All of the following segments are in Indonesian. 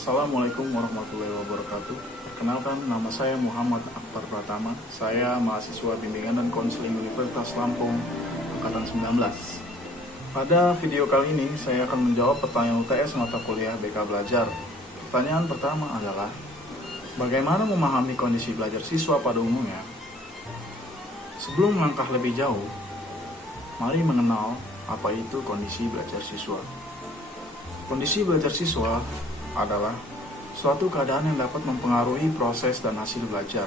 Assalamualaikum warahmatullahi wabarakatuh. Perkenalkan, nama saya Muhammad Akbar Pratama. Saya mahasiswa bimbingan dan konseling Universitas Lampung angkatan 19. Pada video kali ini saya akan menjawab pertanyaan UTS mata kuliah BK Belajar. Pertanyaan pertama adalah, bagaimana memahami kondisi belajar siswa pada umumnya? Sebelum melangkah lebih jauh, mari mengenal apa itu kondisi belajar siswa. Kondisi belajar siswa adalah suatu keadaan yang dapat mempengaruhi proses dan hasil belajar.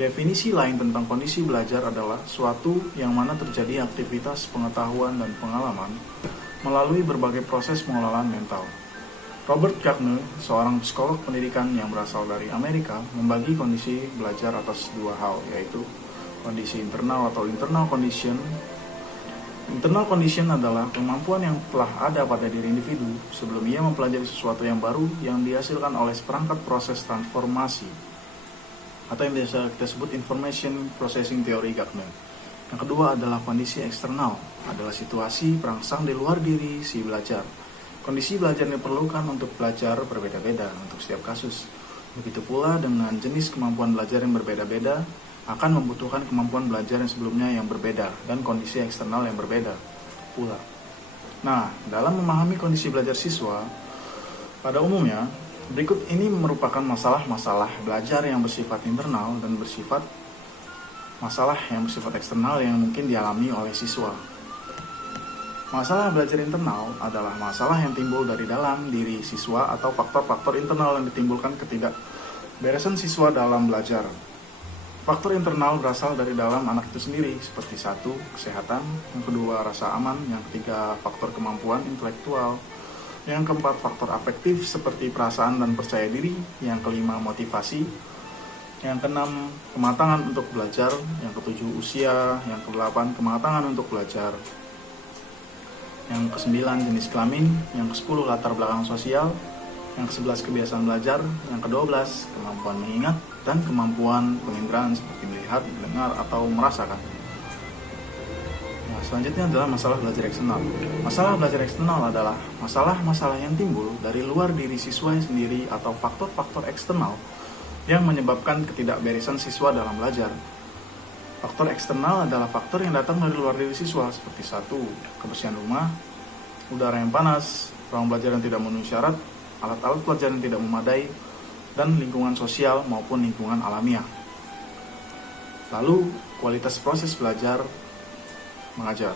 Definisi lain tentang kondisi belajar adalah suatu yang mana terjadi aktivitas pengetahuan dan pengalaman melalui berbagai proses pengelolaan mental. Robert Gardner, seorang psikolog pendidikan yang berasal dari Amerika, membagi kondisi belajar atas dua hal, yaitu kondisi internal atau internal condition. Internal condition adalah kemampuan yang telah ada pada diri individu sebelum ia mempelajari sesuatu yang baru yang dihasilkan oleh seperangkat proses transformasi atau yang biasa kita sebut information processing theory Gardner. Yang kedua adalah kondisi eksternal, adalah situasi perangsang di luar diri si belajar. Kondisi belajar yang diperlukan untuk belajar berbeda-beda untuk setiap kasus. Begitu pula dengan jenis kemampuan belajar yang berbeda-beda akan membutuhkan kemampuan belajar yang sebelumnya yang berbeda dan kondisi eksternal yang berbeda pula. Nah, dalam memahami kondisi belajar siswa, pada umumnya, berikut ini merupakan masalah-masalah belajar yang bersifat internal dan masalah yang bersifat eksternal yang mungkin dialami oleh siswa. Masalah belajar internal adalah masalah yang timbul dari dalam diri siswa atau faktor-faktor internal yang ditimbulkan ketidakberesan siswa dalam belajar. Faktor internal berasal dari dalam anak itu sendiri, seperti satu, kesehatan, yang kedua, rasa aman, yang ketiga, faktor kemampuan intelektual, yang keempat, faktor afektif seperti perasaan dan percaya diri, yang kelima, motivasi, yang keenam, kematangan untuk belajar, yang ketujuh, usia, yang kedelapan, kematangan untuk belajar, yang kesembilan, jenis kelamin, yang kesepuluh, latar belakang sosial, yang ke-11 kebiasaan belajar, yang ke-12 kemampuan mengingat, dan kemampuan penginderaan seperti melihat, mendengar, atau merasakan. Nah, selanjutnya adalah masalah belajar eksternal. Masalah belajar eksternal adalah masalah-masalah yang timbul dari luar diri siswa sendiri atau faktor-faktor eksternal yang menyebabkan ketidakberesan siswa dalam belajar. Faktor eksternal adalah faktor yang datang dari luar diri siswa seperti satu, kebersihan rumah, udara yang panas, ruang belajar yang tidak memenuhi syarat, alat-alat pelajaran yang tidak memadai, dan lingkungan sosial maupun lingkungan alamiah. Lalu, kualitas proses belajar mengajar.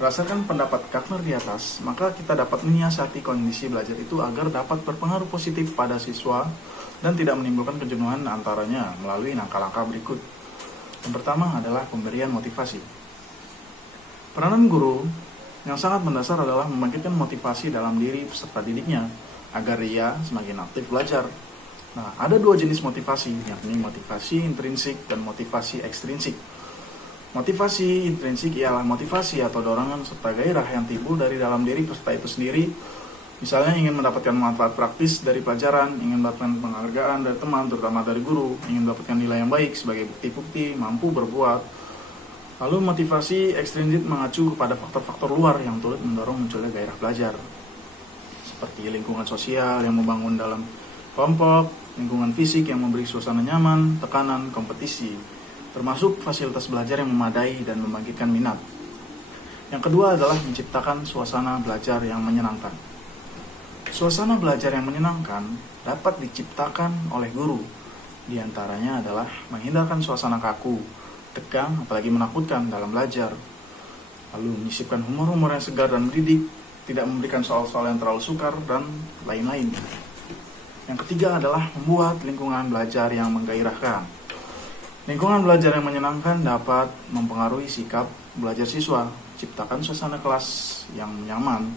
Berdasarkan pendapat Gardner di atas, maka kita dapat menyiasati kondisi belajar itu agar dapat berpengaruh positif pada siswa dan tidak menimbulkan kejenuhan antaranya melalui langkah-langkah berikut. Yang pertama adalah pemberian motivasi. Peranan guru yang sangat mendasar adalah membangkitkan motivasi dalam diri peserta didiknya agar ia semakin aktif belajar. Nah, ada dua jenis motivasi, yakni motivasi intrinsik dan motivasi ekstrinsik. Motivasi intrinsik ialah motivasi atau dorongan serta gairah yang timbul dari dalam diri peserta itu sendiri. Misalnya ingin mendapatkan manfaat praktis dari pelajaran, ingin mendapatkan penghargaan dari teman, terutama dari guru, ingin mendapatkan nilai yang baik sebagai bukti-bukti mampu berbuat. Lalu motivasi ekstrinsik mengacu kepada faktor-faktor luar yang turut mendorong munculnya gairah belajar, seperti lingkungan sosial yang membangun dalam kelompok, lingkungan fisik yang memberi suasana nyaman, tekanan, kompetisi, termasuk fasilitas belajar yang memadai dan membangkitkan minat. Yang kedua adalah menciptakan suasana belajar yang menyenangkan. Suasana belajar yang menyenangkan dapat diciptakan oleh guru. Di antaranya adalah menghindarkan suasana kaku, tegang, apalagi menakutkan dalam belajar. Lalu menyisipkan humor-humor yang segar dan mendidik, tidak memberikan soal-soal yang terlalu sukar, dan lain-lain. Yang ketiga adalah membuat lingkungan belajar yang menggairahkan. Lingkungan belajar yang menyenangkan dapat mempengaruhi sikap belajar siswa. Ciptakan suasana kelas yang nyaman.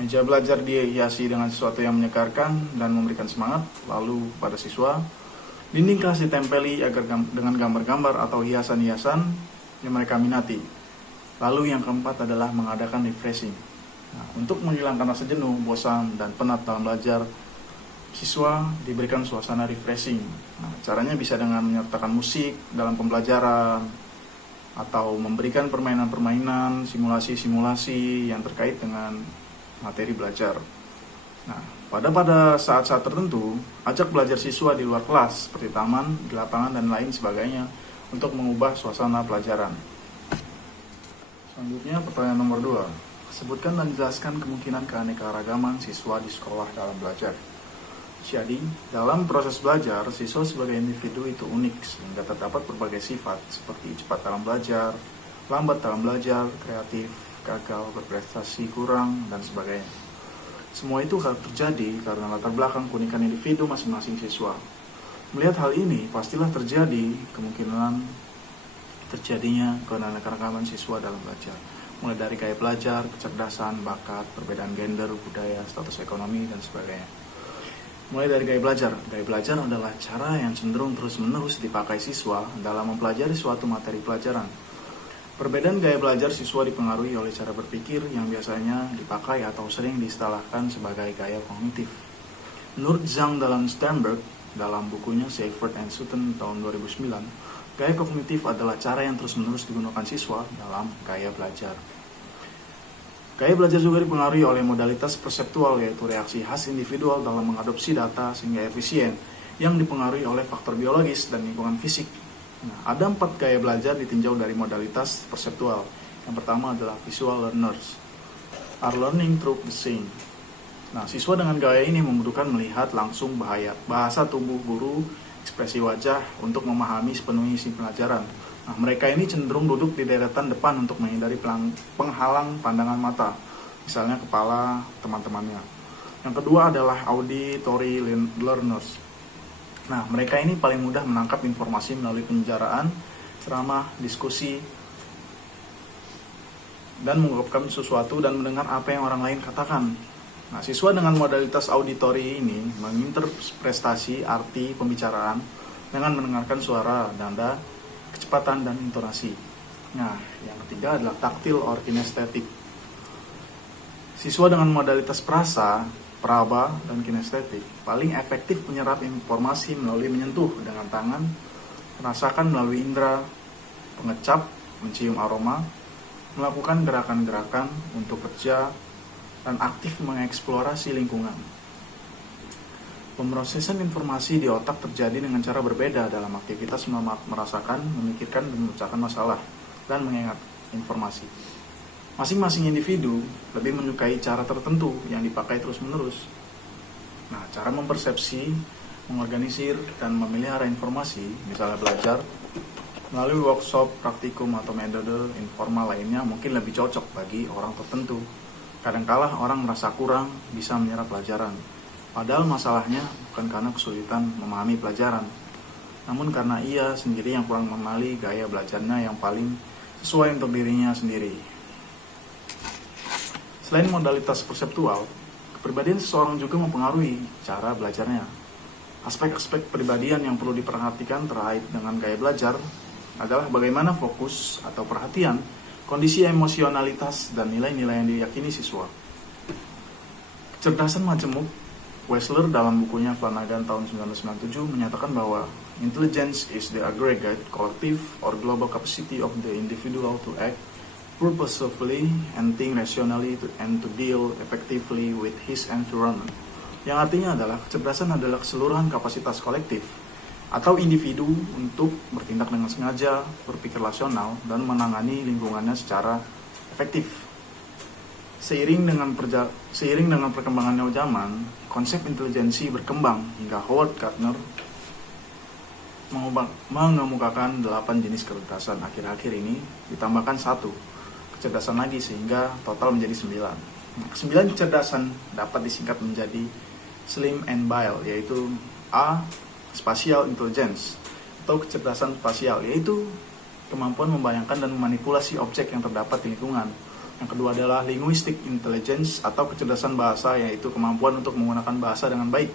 Meja belajar dihiasi dengan sesuatu yang menyegarkan dan memberikan semangat. Lalu pada siswa, dinding kelas ditempeli dengan gambar-gambar atau hiasan-hiasan yang mereka minati. Lalu yang keempat adalah mengadakan refreshing. Nah, untuk menghilangkan rasa jenuh, bosan, dan penat dalam belajar, siswa diberikan suasana refreshing. Nah, caranya bisa dengan menyertakan musik dalam pembelajaran, atau memberikan permainan-permainan, simulasi-simulasi yang terkait dengan materi belajar. Nah, Pada saat-saat tertentu, ajak belajar siswa di luar kelas, seperti taman, di lapangan, dan lain sebagainya, untuk mengubah suasana pelajaran. Selanjutnya, pertanyaan nomor 2. Sebutkan dan jelaskan kemungkinan keanekaragaman siswa di sekolah dalam belajar. Jadi, dalam proses belajar, siswa sebagai individu itu unik, sehingga terdapat berbagai sifat, seperti cepat dalam belajar, lambat dalam belajar, kreatif, gagal, berprestasi, kurang, dan sebagainya. Semua itu terjadi karena latar belakang keunikan individu masing-masing siswa. Melihat hal ini, pastilah terjadi kemungkinan terjadinya keanekaragaman siswa dalam belajar. Mulai dari gaya belajar, kecerdasan, bakat, perbedaan gender, budaya, status ekonomi, dan sebagainya. Mulai dari gaya belajar. Gaya belajar adalah cara yang cenderung terus-menerus dipakai siswa dalam mempelajari suatu materi pelajaran. Perbedaan gaya belajar siswa dipengaruhi oleh cara berpikir yang biasanya dipakai atau sering diistilahkan sebagai gaya kognitif. Menurut Zhang dan Sternberg, dalam bukunya Seifert and Sutton tahun 2009, gaya kognitif adalah cara yang terus-menerus digunakan siswa dalam gaya belajar. Gaya belajar juga dipengaruhi oleh modalitas perseptual, yaitu reaksi khas individual dalam mengadopsi data sehingga efisien, yang dipengaruhi oleh faktor biologis dan lingkungan fisik. Nah, ada 4 gaya belajar ditinjau dari modalitas perseptual. Yang pertama adalah visual learners, are learning through the seeing. Nah, siswa dengan gaya ini membutuhkan melihat langsung bahasa tubuh guru, ekspresi wajah untuk memahami sepenuhnya isi pelajaran. Nah, mereka ini cenderung duduk di deretan depan untuk menghindari penghalang pandangan mata, misalnya kepala teman-temannya. Yang kedua adalah auditory learners. Nah, mereka ini paling mudah menangkap informasi melalui pembicaraan, ceramah, diskusi, dan mengungkapkan sesuatu dan mendengar apa yang orang lain katakan. Nah, siswa dengan modalitas auditory ini menginterpretasi arti pembicaraan dengan mendengarkan suara, nada, kecepatan, dan intonasi. Nah, yang ketiga adalah taktil or kinestetik. Siswa dengan modalitas perasa, peraba, dan kinestetik paling efektif menyerap informasi melalui menyentuh dengan tangan, merasakan melalui indera, pengecap, mencium aroma, melakukan gerakan-gerakan untuk kerja, dan aktif mengeksplorasi lingkungan. Pemrosesan informasi di otak terjadi dengan cara berbeda dalam aktivitas merasakan, memikirkan, dan memecahkan masalah, dan mengingat informasi. Masing-masing individu lebih menyukai cara tertentu yang dipakai terus-menerus. Nah, cara mempersepsi, mengorganisir, dan memelihara informasi, misalnya belajar, melalui workshop, praktikum, atau metode informal lainnya mungkin lebih cocok bagi orang tertentu. Kadangkala orang merasa kurang bisa menyerap pelajaran. Padahal masalahnya bukan karena kesulitan memahami pelajaran, namun karena ia sendiri yang kurang mengenali gaya belajarnya yang paling sesuai untuk dirinya sendiri. Selain modalitas perseptual, kepribadian seseorang juga mempengaruhi cara belajarnya. Aspek-aspek kepribadian yang perlu diperhatikan terkait dengan gaya belajar adalah bagaimana fokus atau perhatian, kondisi emosionalitas, dan nilai-nilai yang diyakini siswa. Kecerdasan majemuk. Wessler dalam bukunya Flanagan tahun 1997 menyatakan bahwa intelligence is the aggregate, collective, or global capacity of the individual to act purposefully and think rationally and to deal effectively with his environment. Yang artinya adalah kecerdasan adalah keseluruhan kapasitas kolektif atau individu untuk bertindak dengan sengaja, berpikir rasional, dan menangani lingkungannya secara efektif. Seiring dengan perkembangan zaman, konsep intelijensi berkembang hingga Howard Gardner mengemukakan 8 jenis kecerdasan. Akhir-akhir ini ditambahkan 1 kecerdasan lagi sehingga total menjadi 9. 9 kecerdasan dapat disingkat menjadi Slim and Bile, yaitu A. Spatial Intelligence atau kecerdasan spasial, yaitu kemampuan membayangkan dan memanipulasi objek yang terdapat di lingkungan. Yang kedua adalah linguistic intelligence atau kecerdasan bahasa, yaitu kemampuan untuk menggunakan bahasa dengan baik.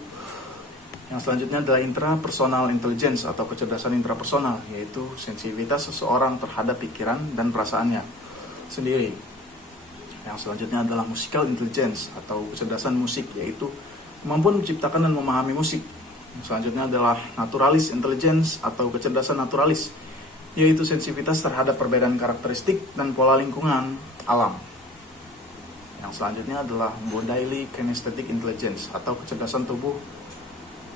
Yang selanjutnya adalah intrapersonal intelligence atau kecerdasan intrapersonal, yaitu sensitivitas seseorang terhadap pikiran dan perasaannya sendiri. Yang selanjutnya adalah musical intelligence atau kecerdasan musik, yaitu kemampuan menciptakan dan memahami musik. Yang selanjutnya adalah naturalis intelligence atau kecerdasan naturalis, yaitu sensitivitas terhadap perbedaan karakteristik dan pola lingkungan alam. Yang selanjutnya adalah bodily kinesthetic intelligence atau kecerdasan tubuh,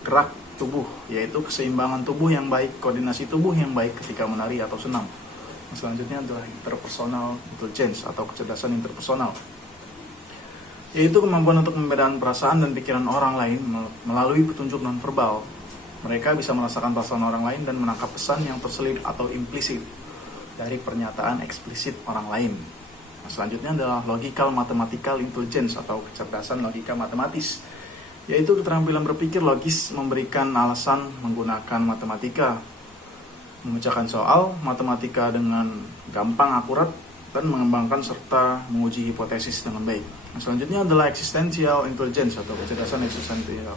gerak tubuh, yaitu keseimbangan tubuh yang baik, koordinasi tubuh yang baik ketika menari atau senam. Yang selanjutnya adalah interpersonal intelligence atau kecerdasan interpersonal, yaitu kemampuan untuk membedakan perasaan dan pikiran orang lain melalui petunjuk nonverbal. Mereka bisa merasakan perasaan orang lain dan menangkap pesan yang terselip atau implisit dari pernyataan eksplisit orang lain. Nah, selanjutnya adalah logical mathematical intelligence atau kecerdasan logika matematis, yaitu keterampilan berpikir logis, memberikan alasan menggunakan matematika, memecahkan soal matematika dengan gampang, akurat, dan mengembangkan serta menguji hipotesis dengan baik. Nah, selanjutnya adalah existential intelligence atau kecerdasan eksistensial.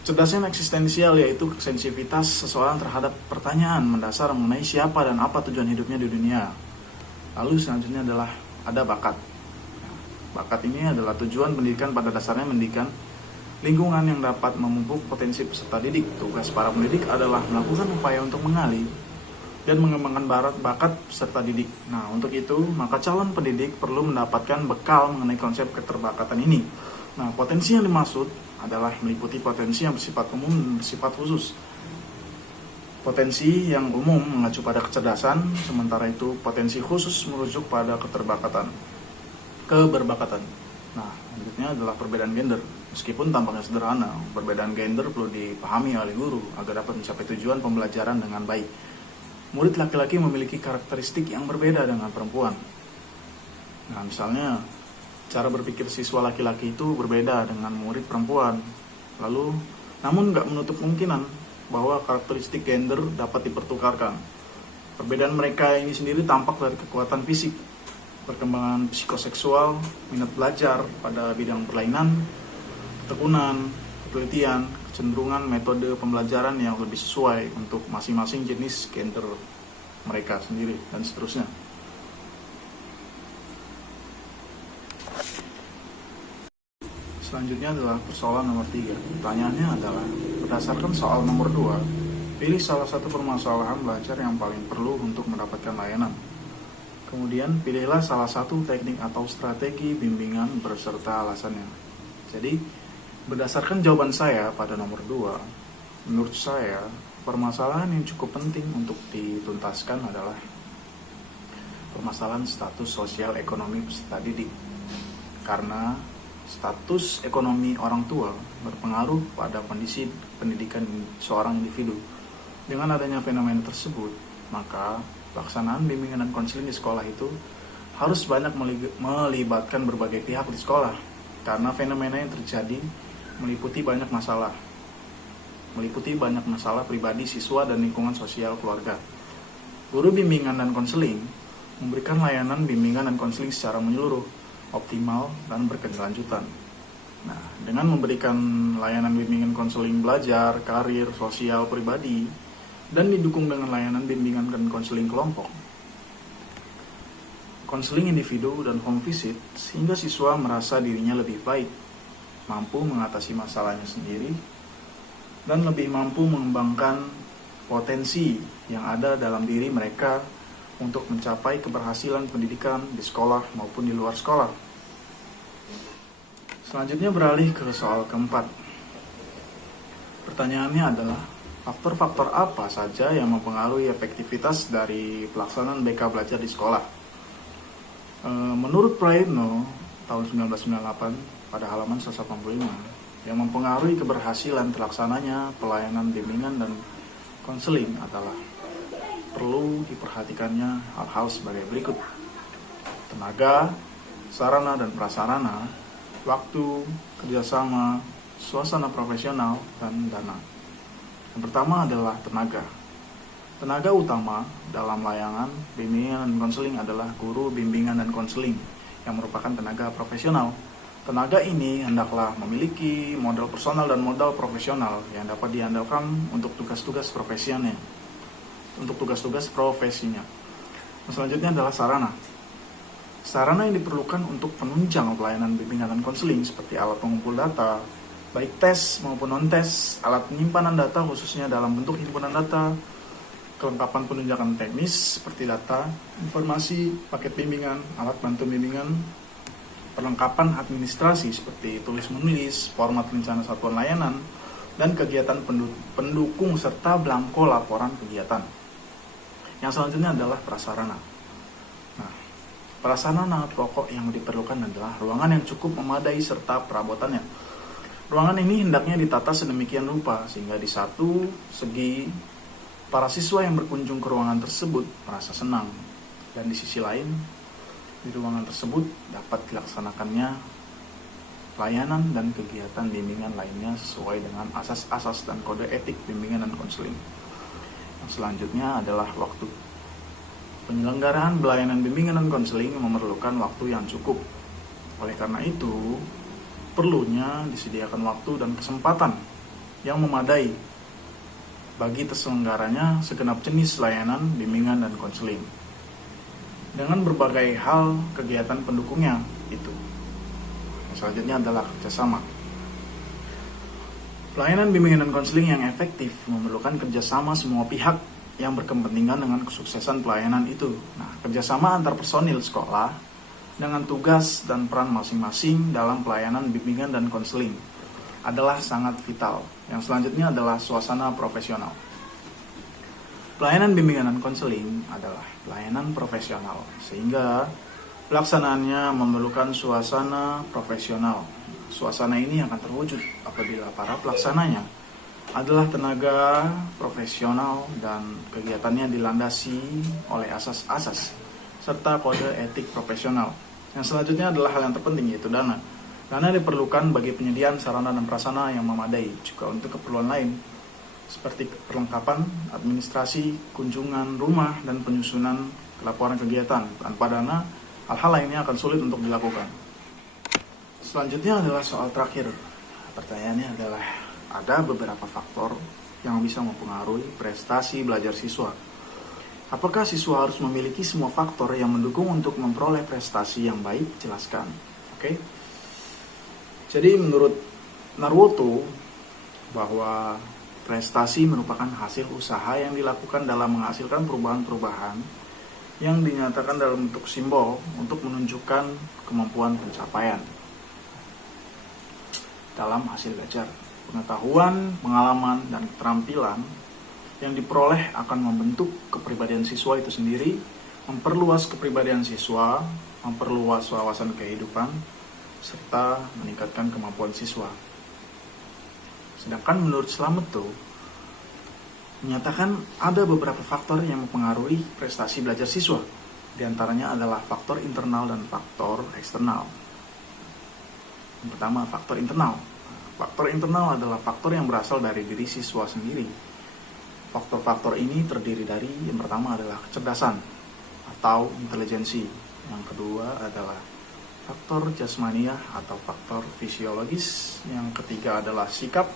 Kecerdasan eksistensial yaitu sensitivitas seseorang terhadap pertanyaan mendasar mengenai siapa dan apa tujuan hidupnya di dunia. Lalu selanjutnya adalah ada bakat. Bakat ini adalah tujuan pendidikan, pada dasarnya mendidikan lingkungan yang dapat memupuk potensi peserta didik. Tugas para pendidik adalah melakukan upaya untuk mengali dan mengembangkan bakat peserta didik. Nah, untuk itu, maka calon pendidik perlu mendapatkan bekal mengenai konsep keterbakatan ini. Nah, potensi yang dimaksud adalah meliputi potensi yang bersifat umum dan bersifat khusus. Potensi yang umum mengacu pada kecerdasan, sementara itu potensi khusus merujuk pada keberbakatan. Nah, selanjutnya adalah perbedaan gender. Meskipun tampaknya sederhana, perbedaan gender perlu dipahami oleh guru agar dapat mencapai tujuan pembelajaran dengan baik. Murid laki-laki memiliki karakteristik yang berbeda dengan perempuan. Nah, misalnya, cara berpikir siswa laki-laki itu berbeda dengan murid perempuan. Lalu, namun nggak menutup kemungkinan bahwa karakteristik gender dapat dipertukarkan. Perbedaan mereka ini sendiri tampak dari kekuatan fisik, perkembangan psikoseksual, minat belajar pada bidang perlainan, ketekunan, penelitian, kecenderungan metode pembelajaran yang lebih sesuai untuk masing-masing jenis gender mereka sendiri, dan seterusnya. Selanjutnya adalah persoalan nomor 3. Pertanyaannya adalah, berdasarkan soal nomor 2, pilih salah satu permasalahan belajar yang paling perlu untuk mendapatkan layanan. Kemudian, pilihlah salah satu teknik atau strategi bimbingan berserta alasannya. Jadi, berdasarkan jawaban saya pada nomor 2, menurut saya, permasalahan yang cukup penting untuk dituntaskan adalah permasalahan status sosial ekonomi peserta didik. Karena status ekonomi orang tua berpengaruh pada kondisi pendidikan seorang individu. Dengan adanya fenomena tersebut, maka pelaksanaan bimbingan dan konseling di sekolah itu harus banyak melibatkan berbagai pihak di sekolah. Karena fenomena yang terjadi meliputi banyak masalah pribadi siswa dan lingkungan sosial keluarga. Guru bimbingan dan konseling memberikan layanan bimbingan dan konseling secara menyeluruh, optimal, dan berkelanjutan. Nah, dengan memberikan layanan bimbingan konseling belajar, karir, sosial, pribadi, dan didukung dengan layanan bimbingan dan konseling kelompok, konseling individu, dan home visit, sehingga siswa merasa dirinya lebih baik, mampu mengatasi masalahnya sendiri, dan lebih mampu mengembangkan potensi yang ada dalam diri mereka untuk mencapai keberhasilan pendidikan di sekolah maupun di luar sekolah. Selanjutnya beralih ke soal keempat. Pertanyaannya adalah, faktor-faktor apa saja yang mempengaruhi efektivitas dari pelaksanaan BK belajar di sekolah? Menurut Praetno tahun 1998 pada halaman 185, yang mempengaruhi keberhasilan terlaksananya pelayanan bimbingan dan konseling adalah perlu diperhatikannya hal-hal sebagai berikut: tenaga, sarana dan prasarana, waktu, kerjasama, suasana profesional, dan dana. Yang pertama adalah tenaga. Tenaga utama dalam layanan bimbingan dan konseling adalah guru bimbingan dan konseling yang merupakan tenaga profesional. Tenaga ini hendaklah memiliki modal personal dan modal profesional yang dapat diandalkan untuk tugas-tugas profesinya. Selanjutnya adalah sarana. Sarana yang diperlukan untuk penunjang pelayanan bimbingan dan konseling seperti alat pengumpul data, baik tes maupun non-tes, alat penyimpanan data khususnya dalam bentuk himpunan data, kelengkapan penunjang teknis seperti data, informasi, paket bimbingan, alat bantu bimbingan, perlengkapan administrasi seperti tulis-menulis, format rencana satuan layanan, dan kegiatan pendukung serta belangko laporan kegiatan. Yang selanjutnya adalah prasarana. Nah, prasarana pokok yang diperlukan adalah ruangan yang cukup memadai serta perabotannya. Ruangan ini hendaknya ditata sedemikian rupa sehingga di satu segi para siswa yang berkunjung ke ruangan tersebut merasa senang, dan di sisi lain di ruangan tersebut dapat dilaksanakannya layanan dan kegiatan bimbingan lainnya sesuai dengan asas-asas dan kode etik bimbingan dan konseling. Yang selanjutnya adalah waktu. Penyelenggaraan pelayanan bimbingan dan konseling memerlukan waktu yang cukup. Oleh karena itu, perlunya disediakan waktu dan kesempatan yang memadai bagi terselenggaranya segenap jenis layanan bimbingan dan konseling dengan berbagai hal kegiatan pendukungnya itu. Selanjutnya adalah kerjasama. Pelayanan bimbingan dan konseling yang efektif memerlukan kerjasama semua pihak yang berkepentingan dengan kesuksesan pelayanan itu. Nah, kerjasama antar personil sekolah dengan tugas dan peran masing-masing dalam pelayanan bimbingan dan konseling adalah sangat vital. Yang selanjutnya adalah suasana profesional. Pelayanan bimbingan dan konseling adalah pelayanan profesional, sehingga pelaksanaannya memerlukan suasana profesional. Suasana ini akan terwujud apabila para pelaksananya adalah tenaga profesional dan kegiatannya dilandasi oleh asas-asas serta kode etik profesional. Yang selanjutnya adalah hal yang terpenting, yaitu dana. Dana diperlukan bagi penyediaan sarana dan prasarana yang memadai, juga untuk keperluan lain seperti perlengkapan, administrasi, kunjungan rumah, dan penyusunan laporan kegiatan. Tanpa dana, hal-hal lainnya akan sulit untuk dilakukan. Selanjutnya adalah soal terakhir. Pertanyaannya adalah, ada beberapa faktor yang bisa mempengaruhi prestasi belajar siswa. Apakah siswa harus memiliki semua faktor yang mendukung untuk memperoleh prestasi yang baik? Jelaskan. Oke. Jadi menurut Narwoto, bahwa prestasi merupakan hasil usaha yang dilakukan dalam menghasilkan perubahan-perubahan yang dinyatakan dalam bentuk simbol untuk menunjukkan kemampuan pencapaian dalam hasil belajar. Pengetahuan, pengalaman, dan keterampilan yang diperoleh akan membentuk kepribadian siswa itu sendiri, memperluas kepribadian siswa, memperluas wawasan kehidupan, serta meningkatkan kemampuan siswa. Sedangkan menurut Slamet menyatakan ada beberapa faktor yang mempengaruhi prestasi belajar siswa. Di antaranya adalah faktor internal dan faktor eksternal. Yang pertama, faktor internal. Faktor internal adalah faktor yang berasal dari diri siswa sendiri. Faktor-faktor ini terdiri dari, yang pertama adalah kecerdasan atau intelijensi. Yang kedua adalah faktor jasmaniah atau faktor fisiologis. Yang ketiga adalah sikap.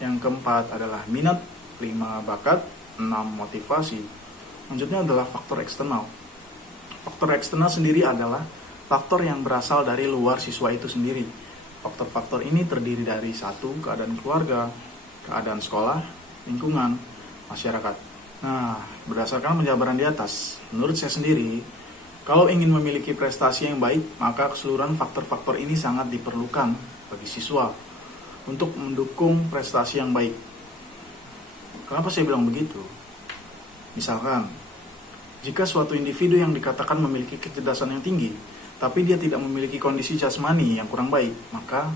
Yang keempat adalah minat. 5 bakat. 6 motivasi. Selanjutnya adalah faktor eksternal. Faktor eksternal sendiri adalah faktor yang berasal dari luar siswa itu sendiri. Faktor-faktor ini terdiri dari 1. Keadaan keluarga, keadaan sekolah, lingkungan, masyarakat. Nah, berdasarkan penjabaran di atas, menurut saya sendiri, kalau ingin memiliki prestasi yang baik, maka keseluruhan faktor-faktor ini sangat diperlukan bagi siswa untuk mendukung prestasi yang baik. Kenapa saya bilang begitu? Misalkan, jika suatu individu yang dikatakan memiliki kecerdasan yang tinggi, tapi dia tidak memiliki kondisi jasmani yang kurang baik, maka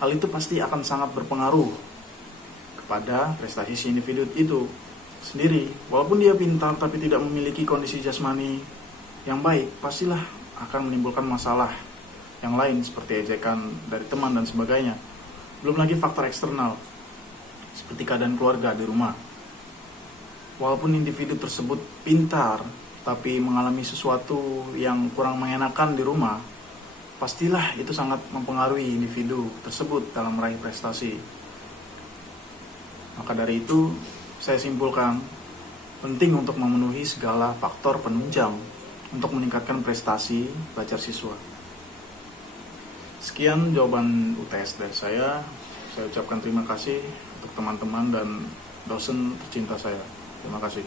hal itu pasti akan sangat berpengaruh kepada prestasi si individu itu sendiri. Walaupun dia pintar tapi tidak memiliki kondisi jasmani yang baik, pastilah akan menimbulkan masalah yang lain seperti ejekan dari teman dan sebagainya. Belum lagi faktor eksternal seperti keadaan keluarga di rumah. Walaupun individu tersebut pintar tapi mengalami sesuatu yang kurang mengenakan di rumah, pastilah itu sangat mempengaruhi individu tersebut dalam meraih prestasi. Maka dari itu, saya simpulkan penting untuk memenuhi segala faktor penunjang untuk meningkatkan prestasi belajar siswa. Sekian jawaban UTS dari saya. Saya ucapkan terima kasih untuk teman-teman dan dosen tercinta saya. Terima kasih.